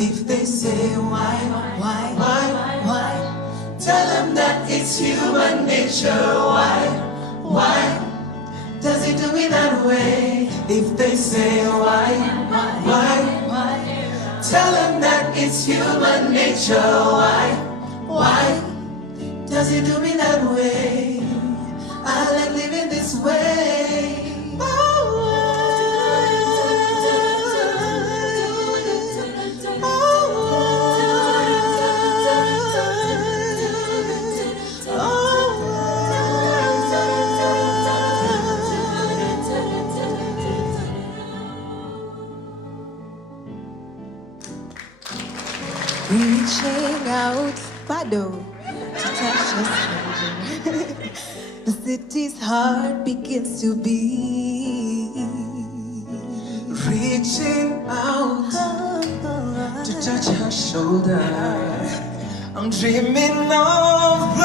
If they say why, tell them that it's human nature. Why does it do it that way? If they say why, tell them that it's human nature. Why does it do me that way? I like living this way. Reaching out, Bado, to touch a stranger. The city's heart begins to beat. Reaching out to touch her shoulder. I'm dreaming of